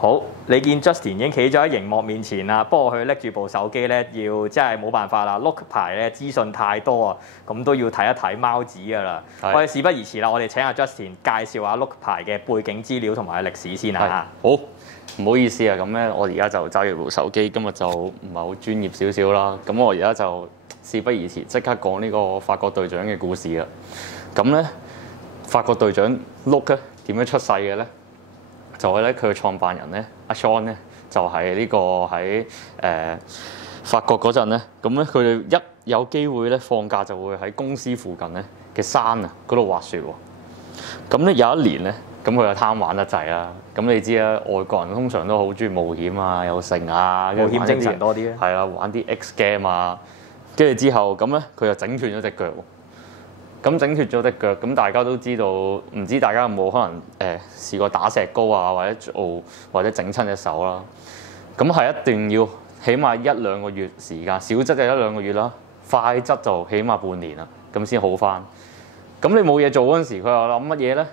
好，你見 Justin 已經企咗喺熒幕面前啦，不過佢拎住部手機咧，要真係冇辦法啦。Look 牌咧資訊太多啊，咁都要睇一睇貓紙噶啦。我哋事不宜遲啦，我哋請阿 Justin 介紹下 Look 牌嘅背景資料同埋歷史先啊。好，唔好意思啊，咁咧我而家就揸住部手機，今日就唔係好專業少少啦。咁我而家就事不宜遲，即刻講呢個法國隊長嘅故事啦。咁咧，法國隊長 Look 咧點樣出世嘅咧？就係咧，佢嘅創辦人咧，阿 Jean 咧，就係呢個喺法國嗰陣咧，咁咧佢哋一有機會咧放假就會喺公司附近咧嘅山啊嗰度滑雪喎。咁咧有一年咧，咁佢又貪玩得滯啦。咁你知啦，外國人通常都好中意冒險啊，有成啊，冒險精神多啲咧。係啊，玩啲 X game 啊，跟住之後咁咧，佢又整斷咗隻腳喎。咁整脱咗隻腳，咁大家都知道，唔知大家有冇可能試過打石膏啊，或者整親隻手啦。咁係一定要起碼1、2個月時間，少則就1、2個月啦，快則就起碼半年啦，咁先好返。咁你冇嘢做嗰陣時，佢又諗乜嘢咧？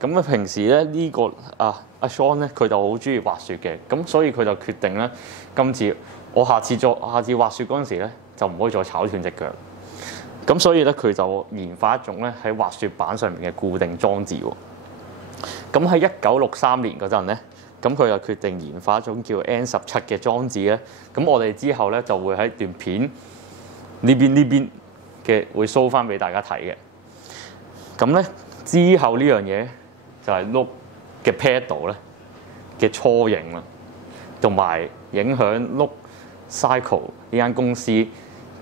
咁啊平時咧呢個阿 Jean 咧，佢就好中意滑雪嘅，咁所以佢就決定咧，今次我下次滑雪嗰陣時咧，就唔可以再炒斷隻腳。咁所以咧，佢就研發一種咧喺滑雪板上面嘅固定裝置喎。咁喺1963年嗰陣咧，咁佢就決定研發一種叫 N17嘅裝置咧。咁我哋之後咧就會喺段片呢邊嘅會 show 翻俾大家睇嘅。咁咧之後呢樣嘢就係 Look 嘅 pedal 咧嘅雛形啦，同埋影響 Look Cycle 呢間公司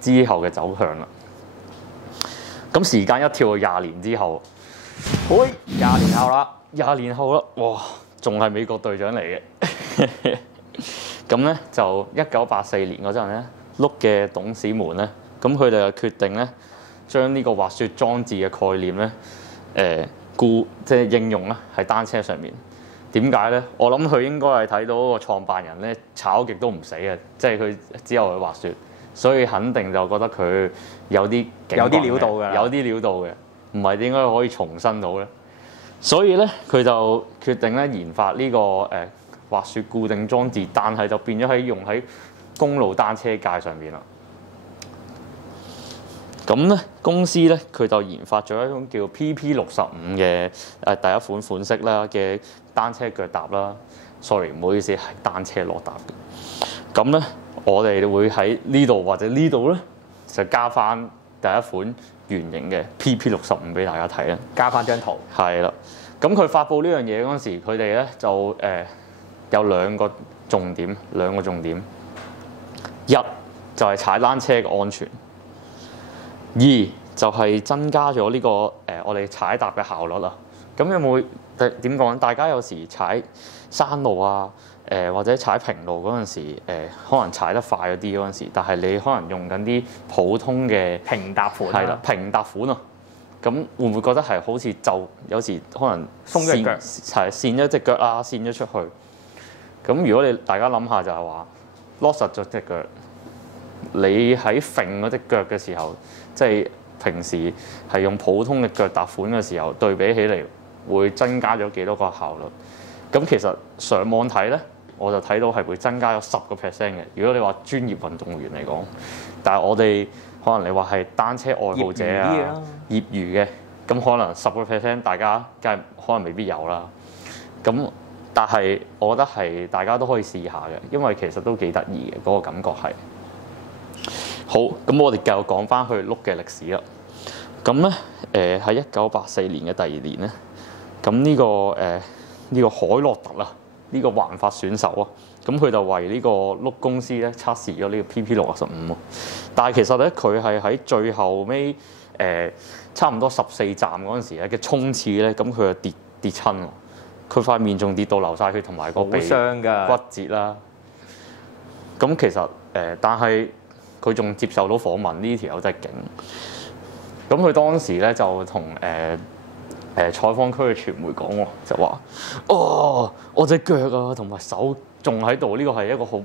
之後嘅走向啦。咁時間一跳到20年之後，喂，20年後啦，20年後啦，哇，仲係美國隊長嚟嘅。咁咧就1984年嗰陣咧 ，Look 嘅董事們咧，咁佢哋就決定咧，將呢個滑雪裝置嘅概念咧，即係應用啦喺單車上面。點解咧？我諗佢應該係睇到個創辦人咧炒極都唔死嘅，即係佢之後去滑雪。所以肯定就覺得佢有啲料到嘅，有啲料到嘅，唔係點解可以重新到咧？所以咧，佢就決定咧研發呢個滑雪固定裝置，但係就變咗用喺公路單車界上面啦。咁咧，公司咧佢就研發咗一種叫 PP65嘅第一款式啦嘅單車腳踏啦。sorry， 唔好意思，係單車落踏嘅。咁咧。我哋會喺呢度或者呢度咧，就加翻第一款圓形嘅 PP65俾大家睇啦。加翻張圖。係啦，咁佢發布呢樣嘢嗰陣時，佢哋咧就有兩個重點。一就係踩單車嘅安全，二就係增加咗呢個我哋踩踏嘅效率啦。咁有冇點講？大家有時踩山路啊，或者踩平路嗰陣時，可能踩得快咗啲嗰陣時，但係你可能用緊啲普通嘅平踏款，係啦，平踏款啊，咁會唔會覺得係好似就有時可能鬆咗腳，係跣咗隻腳啊，跣咗出去？咁如果大家諗下就係話攞實咗隻腳，你喺揈嗰隻腳嘅時候，即係平時係用普通嘅腳踏款嘅時候，對比起嚟會增加咗幾多個效率？咁其實上網睇咧，我就睇到係會增加咗10%嘅。如果你話專業運動員嚟講，但係我哋可能你話係單車愛好者啊、業餘嘅，咁可能10%大家梗係可能未必有啦。咁但係我覺得係大家都可以試下嘅，因為其實都幾得意嘅嗰個感覺係。好，咁我哋繼續講翻去 Look 嘅歷史啦。咁咧喺1984年嘅第2年咧，咁呢個海洛特啊，呢個環法選手啊，咁佢就為呢個 Look 公司咧測試咗呢個 PP65。但係其實咧，佢係喺最後尾差唔多14站嗰陣時咧嘅衝刺咧，咁佢就跌親喎，佢塊面仲跌到流晒血，同埋個鼻骨折啦。咁其實但係佢仲接受到訪問，呢條友真係勁。咁佢當時咧就同採訪區嘅傳媒講喎，就話：哦，我隻腳啊同埋手仲喺度，呢個係一個好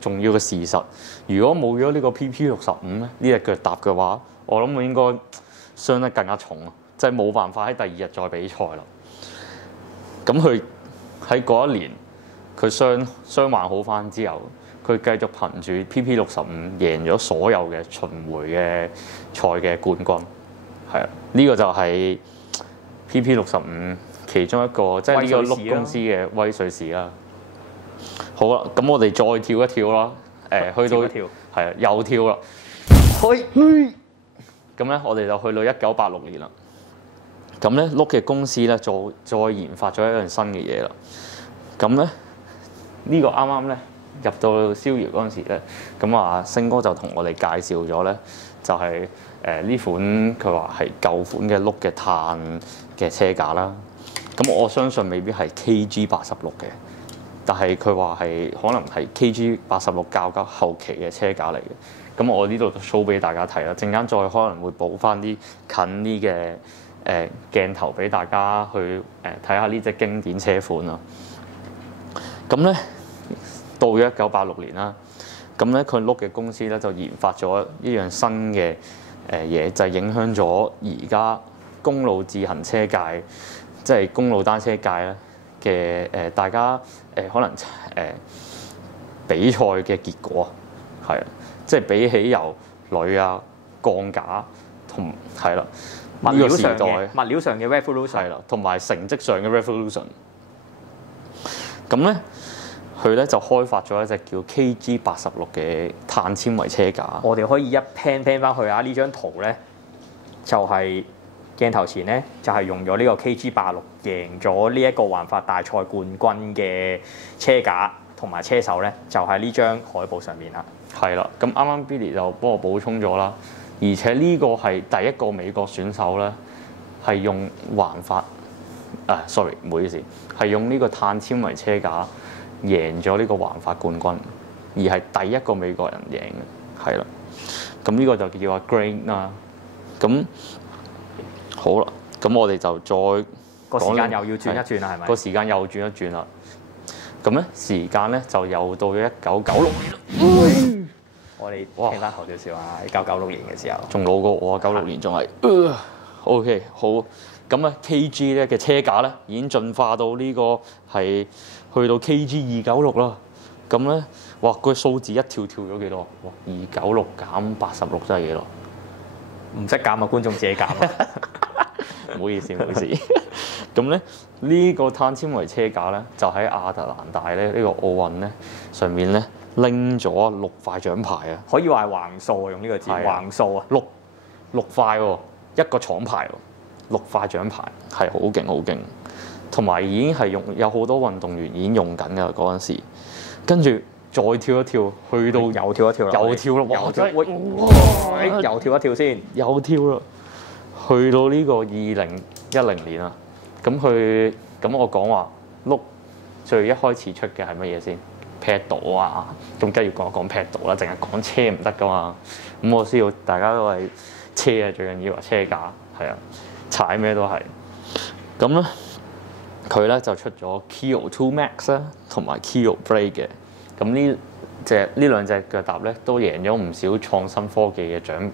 重要嘅事實。如果冇咗呢個 PP65咧，呢隻腳踏嘅話，我諗我應該傷得更加重啊！即係冇辦法喺第2日再比賽啦。咁佢喺嗰一年，佢傷患好翻之後，佢繼續憑住 PP65贏咗所有嘅巡迴嘅賽嘅冠軍。係啊，呢個就係 PP65其中一個，即係呢個碌公司嘅威水史啦。好啦，咁我哋再跳一跳啦。去到係啊，又跳啦。咁咧，我哋就去到1986年啦。咁咧，碌嘅公司咧，再研發咗一樣新嘅嘢啦。咁咧，呢個啱啱咧入到逍遙嗰陣時咧，咁啊星哥就同我哋介紹咗咧，就係呢款佢話係舊款嘅碌嘅碳嘅車架啦。咁我相信未必係 KG86嘅，但係佢話係可能係 KG86較後期嘅車架嚟嘅。咁我呢度就 show 俾大家睇啦，陣間再可能會補翻啲近啲嘅鏡頭俾大家去睇下呢隻經典車款啦。咁咧到咗1986年啦，咁咧佢碌嘅公司咧就研發咗一樣新嘅嘢，就係影響咗而家公路自行車界，即係公路單車界咧嘅大家可能比賽嘅結果係啊。即係比起由鋁啊、鋼架同係啦，物料上嘅 revolution 係啦，同埋成績上嘅 revolution。咁咧，佢咧就開發咗一隻叫 KG86嘅碳纖維車架。我哋可以一 pan 翻去啊！呢張圖咧就係鏡頭前咧，就係用咗呢個 KG86贏咗呢一個環法大賽冠軍嘅車架同埋車手咧，就喺呢張海報上面啦。係啦，咁啱啱 Billy 就幫我補充咗啦，而且呢個係第一個美國選手咧，係用環法sorry 唔好意思，係用呢個碳纖維車架贏咗呢個環法冠軍，而係第一個美國人贏嘅，係啦。咁呢個就叫阿 Grain 啦。咁好啦，咁我哋就再個時間又要轉一轉啦，係咪？個時間又轉一轉啦。咁咧時間咧就又到咗1996年。我哋聽翻後少少啊！1996年嘅時候，仲老過我啊！96年仲係OK 好。咁啊 KG 咧嘅車架咧已經進化到呢個係去到 KG296啦。咁咧哇個數字一跳咗幾多？哇296減86真係幾多？唔識減啊！觀眾自己減啊！唔好意思，唔好意思。咁咧呢個碳纖維車架咧就喺亞特蘭大咧呢個奧運咧上面咧拎咗6塊獎牌啊！可以話係橫掃，用呢個字橫掃啊！6塊喎，一個廠牌喎，6塊獎牌係好勁好勁，同埋已經係有好多運動員已經用緊㗎啦嗰陣時，跟住再跳一跳去到又跳一跳啦，又跳啦，哇！又跳一跳先，又跳啦，去到呢個2010年啊！咁我講話碌最一開始出嘅係乜嘢先 ？pedal 啊，咁梗係要講 pedal 啦，淨係講車唔得噶嘛。咁我需要大家都係車啊，最緊要話車架係啊，踩咩都係。咁咧佢咧就出咗 Keo 2 Max 啦，同埋 Keo Brake 嘅。咁呢兩隻腳踏咧都贏咗唔少創新科技嘅獎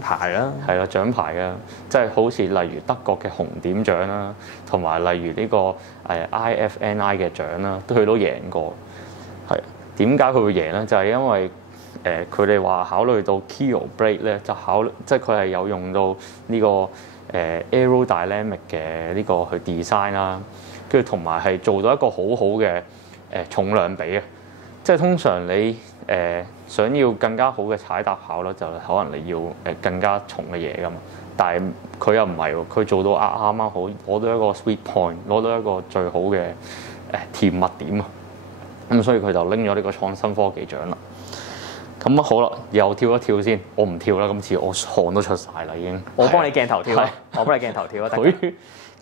牌啦，係啦獎牌啊，即係好似例如德國嘅紅點獎啦，同埋例如呢個IFNI 嘅獎啦，佢都贏過。係點解佢會贏咧？就係因為佢哋話考慮到 Keo Brake 咧，即係佢係有用到呢個aerodynamic 嘅呢個去 design 啦，跟住同埋係做到一個好好嘅重量比啊！即係通常你想要更加好嘅踩踏效率，就可能你要更加重嘅嘢㗎嘛。但係佢又唔係喎，佢做到啱啱好，攞到一個 sweet point，攞到一個最好嘅甜蜜點啊！咁所以佢就拎咗呢個創新科技獎啦。咁好啦，又跳一跳先，我唔跳啦，今次我汗都出晒啦已經。我幫你鏡頭跳啊！我幫你鏡頭跳啊！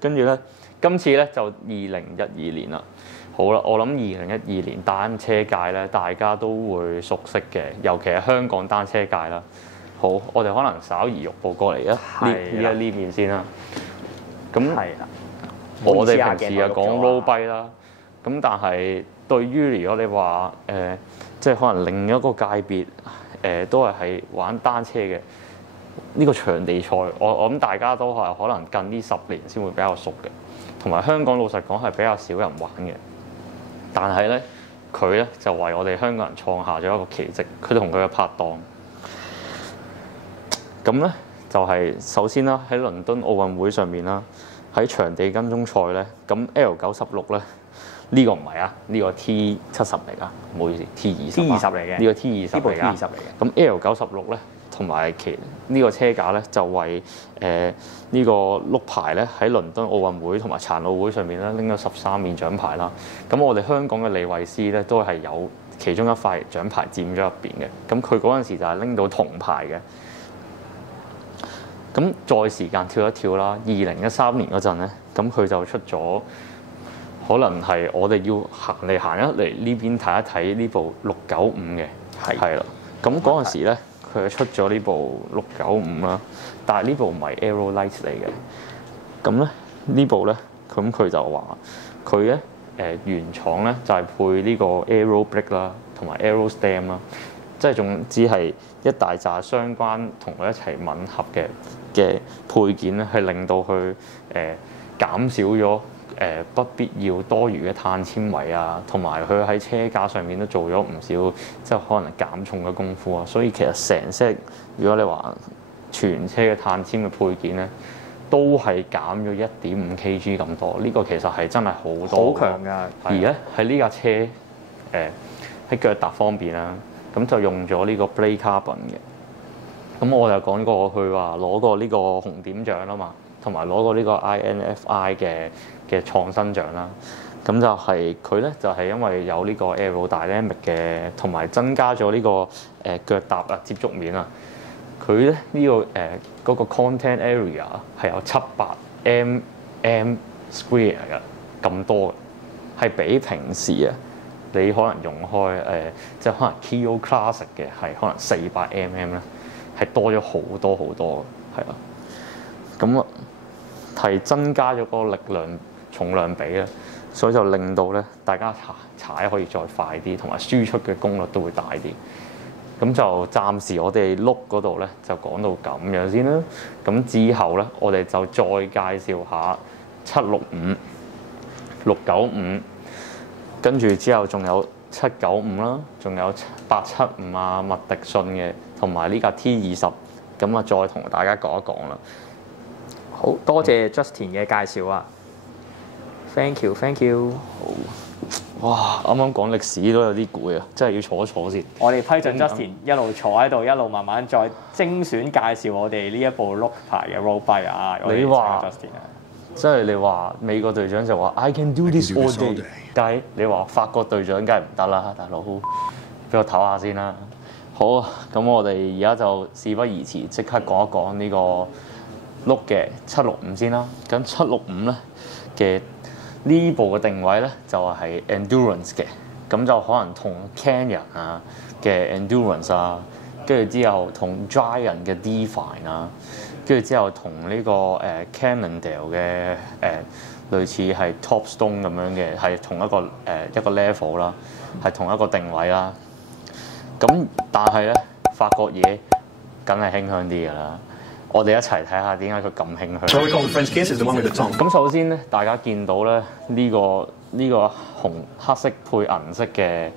跟住咧，今次咧就2012年啦。好啦，我諗2012年單車界咧，大家都會熟悉嘅，尤其係香港單車界啦。好，我哋可能稍移玉步過嚟啊，呢邊先啦。咁係啦，我哋平時又講 road bike 啦，咁但係對於如果你話即係可能另一個界別都係玩單車嘅呢個場地賽，我諗大家都係可能近呢10年先會比較熟嘅，同埋香港老實講係比較少人玩嘅。但係咧佢咧就為我哋香港人創下咗一個奇蹟。佢同佢嘅拍檔咁咧就係、首先啦，喺倫敦奧運會上面啦，喺場地跟蹤賽咧，咁 L96咧呢個唔係啊，呢個 T70嚟㗎，唔好意思 T20 嚟嘅，呢個 T20 嚟㗎。咁 L96咧同埋呢個車架咧就為呢個碌牌咧喺倫敦奧運會同埋殘奧會上面咧拎咗13面獎牌啦。咁我哋香港嘅李慧詩咧都係有其中一塊獎牌佔咗入邊嘅。咁佢嗰陣時就係拎到銅牌嘅。咁再時間跳一跳啦，2013年嗰陣咧，咁佢就出咗，可能係我哋要行一嚟呢邊睇一睇呢部695嘅，係啦。咁嗰陣時咧，佢出咗呢部695啦，但係呢部唔係 Aerolite 嚟嘅。咁咧呢部咧，咁佢就話佢咧原廠咧就係配呢個 Aero Brake 啦，同埋 Aero Stem 啦，即係總之係一大紮相關同佢一齊吻合嘅配件咧，係令到佢減少咗不必要多餘嘅碳纖維啊，同埋佢喺車架上面都做咗唔少即係可能減重嘅功夫啊。所以其實成 set 如果你話全車嘅碳纖嘅配件咧，都係減咗1.5 kg 咁多。呢個其實係真係好多，好強㗎。而咧喺呢架車喺腳踏方面啦，咁就用咗呢個 Blade Carbon 嘅。咁我就講過佢話攞過呢個紅點獎啦嘛，同埋攞過呢個 INFI 嘅創新獎啦。咁就係佢咧就係因為有呢個 aerodynamic 嘅，同埋增加咗呢個腳踏啊接觸面啊。佢咧呢個嗰個 content area 係有700 mm square 嘅咁多嘅，係比平時啊你可能用開即係可能 Keo Classic 嘅係可能400 mm 咧。係多咗好多好多嘅，係啊，咁係增加咗個力量重量比咧，所以就令到咧大家踩可以再快啲，同埋輸出嘅功率都會大啲。咁就暫時我哋碌嗰度咧就講到咁樣先啦。咁之後咧我哋就再介紹下765、695，跟住之後仲有795啦，仲有875啊，麥迪遜嘅。同埋呢架 T20，咁啊再同大家講一講啦。好多謝 Justin 嘅介紹啊 ！Thank you。好，哇！啱啱講歷史都有啲攰啊，真係要坐一坐先。我哋批准 Justin 一路坐喺度，一路慢慢再精選介紹我哋呢一部碌牌嘅 road bike 啊！你話 Justin 啊，即係你話美國隊長就話 I can do this all day，但係你話法國隊長梗係唔得啦，大佬，俾我唞下先啦。好，咁我哋而家就事不宜遲，即刻講一講呢個碌嘅765先啦。咁765咧嘅呢部嘅定位咧就係 endurance 嘅，咁就可能同 Canyon 啊嘅 endurance 啊，跟住之後同 Giant 嘅 Define 啊，跟住之後同呢個Cannondale 嘅類似係 Topstone 咁樣嘅，係同一個 level 啦，係同一個定位啦。咁但係咧，法國嘢梗係輕香啲㗎啦。我哋一齊睇下點解佢咁輕香。咁首先咧，大家見到咧呢個紅黑色配銀色嘅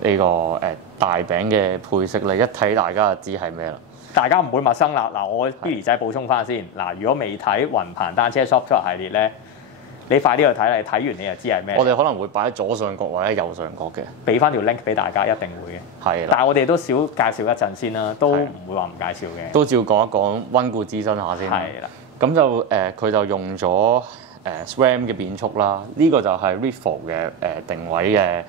呢個大餅嘅配色咧，一睇大家就知係咩啦。大家唔會陌生啦。嗱，我 Billy 仔補充翻先。嗱，如果未睇雲棚單車 Shop Tour 系列咧，你快啲去睇，你睇完你就知係咩。我哋可能會擺喺左上角或者右上角嘅，俾翻條 link 俾大家，一定會嘅。係啦，但係我哋都少介紹一陣先啦，都唔會話唔介紹嘅。都照講一講，溫故知新下先。係啦，咁就佢就用咗SRAM 嘅變速啦，呢個就係 Riffle 嘅定位嘅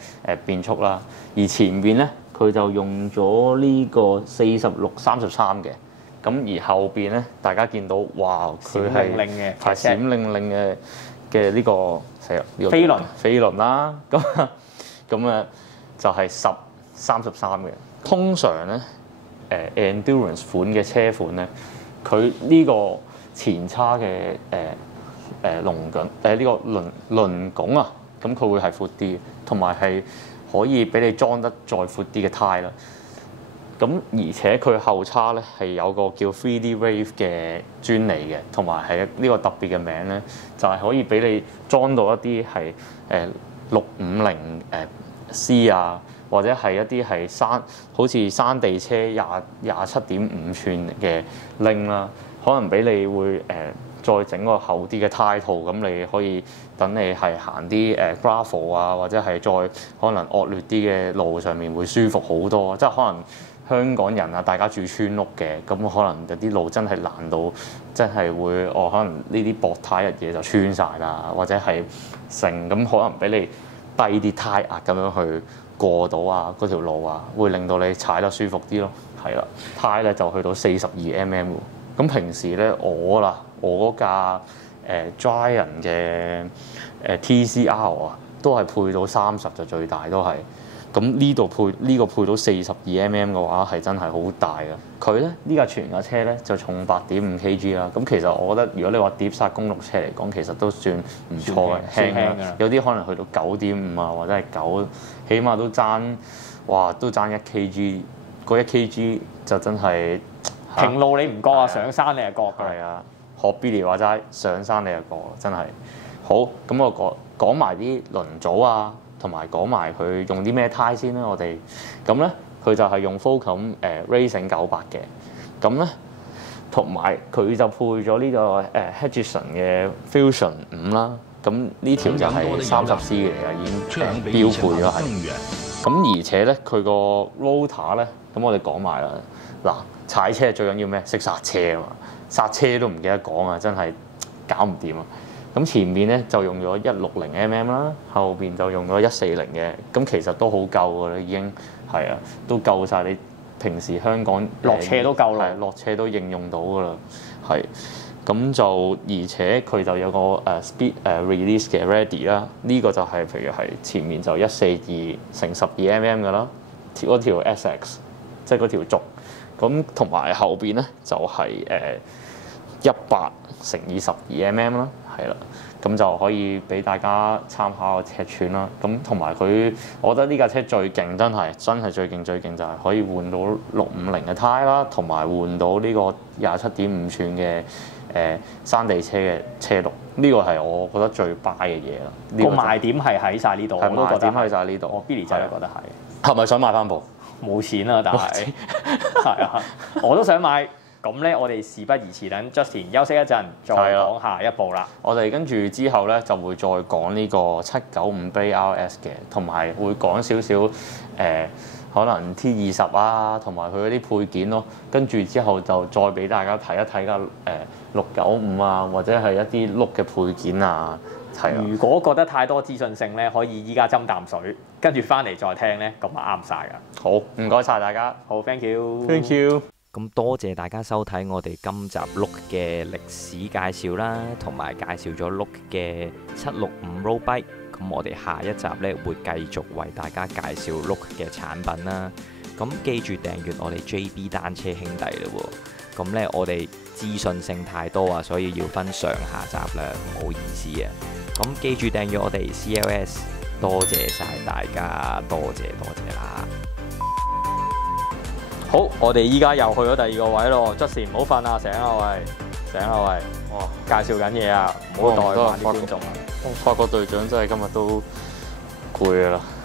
變速啦。而前邊咧，佢就用咗呢個4633嘅。咁而後邊咧，大家見到哇，佢係閃靈靈嘅呢個飛輪啦，咁啊就係1033嘅。通常咧endurance 款嘅車款咧，佢呢個前叉嘅龍轎呢個輪拱啊，咁佢會係闊啲，同埋係可以俾你裝得再闊啲嘅胎啦。咁而且佢後叉咧係有個叫 3D Wave 嘅專利嘅，同埋係呢個特別嘅名咧，就係可以俾你裝到一啲係650 C 啊，或者係一啲係好似山地車27.5寸嘅 link 啦，可能俾你會再整個厚啲嘅胎套，咁你可以等你係行啲gravel 啊，或者係再可能惡劣啲嘅路上面會舒服好多，即係可能。香港人啊，大家住村屋嘅，咁可能有啲路真係難到，真係會可能呢啲薄胎一嘢就穿晒啦，或者係成咁可能俾你低啲胎壓咁樣去過到啊嗰條路啊，會令到你踩得舒服啲咯。係啦，胎咧就去到42mm 喎。咁平時咧我嗰架Giant 嘅TCR 啊，都係配到30就最大都係。咁呢度配到42mm 嘅話係真係好大啊！佢咧呢架全架車咧就重8.5kg 啦。咁其實我覺得如果你話碟剎公路車嚟講，其實都算唔錯嘅，輕嘅。有啲可能去到9.5啊，或者係9，起碼都爭1kg。嗰1kg 就真係平路你唔覺啊，上山你係覺㗎。係啊，學 Billy 話齋，上山你係覺，真係好。咁我講埋啲輪組啊。同埋講埋佢用啲咩胎先啦，我哋咁咧佢就係用 Fulcrum Racing 900嘅，咁咧同埋佢就配咗呢個Hagison 嘅 Fusion 5啦，咁呢條就係30C 嚟嘅，已經標配咗係。咁而且咧佢個 rotor 咧，咁我哋講埋啦，嗱踩車最緊要咩？識剎車啊嘛，剎車都唔記得講啊，真係搞唔掂啊！咁前面咧就用咗160mm啦，後邊就用咗140嘅，咁其實都好夠㗎啦，已經係啊，都夠晒你平時香港落車都夠啦，落車都應用到㗎啦，係。咁就而且佢就有個speed release 嘅 ready 啦，呢個就係譬如係前面就142×12mm 㗎啦，嗰條 SX 即係嗰條軸，咁同埋後邊咧就係100×22mm 啦。係啦，咁就可以俾大家參考個尺寸啦。咁同埋佢，我覺得呢架車最勁，真係最勁就係可以換到650嘅胎啦，同埋換到呢個27.5寸嘅山地車嘅車轆。呢個係我覺得最 buy 嘅嘢啦。個賣點係喺晒呢度，我都覺得賣點喺晒呢度。我 Billy 仔都覺得係。係咪想買翻部？冇錢啦，但係係啊，我都想買。咁咧，我哋事不宜遲，等 Justin 休息一陣，再講下一步啦。我哋跟住之後咧，就會再講呢個795 Blade RS 嘅，同埋會講少少可能 T20啊，同埋佢嗰啲配件咯。跟住之後就再俾大家睇一睇架695啊，或者係一啲轆嘅配件啊。係啊。如果覺得太多資訊性咧，可以依家斟啖水，跟住翻嚟再聽咧，咁啊啱晒㗎。好，唔該晒大家。好 ，thank you。Thank you。咁多謝大家收睇我哋今集 Look 嘅歷史介紹啦，同埋介紹咗 Look 嘅765 Road Bike。咁我哋下一集呢會繼續為大家介紹 Look 嘅產品啦。咁記住訂閱我哋 JB 單車兄弟啦喎。咁呢我哋資訊性太多啊，所以要分上下集啦，唔好意思啊。咁記住訂閱我哋 CLS， 多謝晒大家，多謝啦。好，我哋依家又去咗第二個位咯。Justin 唔好瞓啊，醒啦喂，醒啦喂。哇，介紹緊嘢啊，唔好怠慢啲觀眾啊。法國隊長真係今日都攰啦〜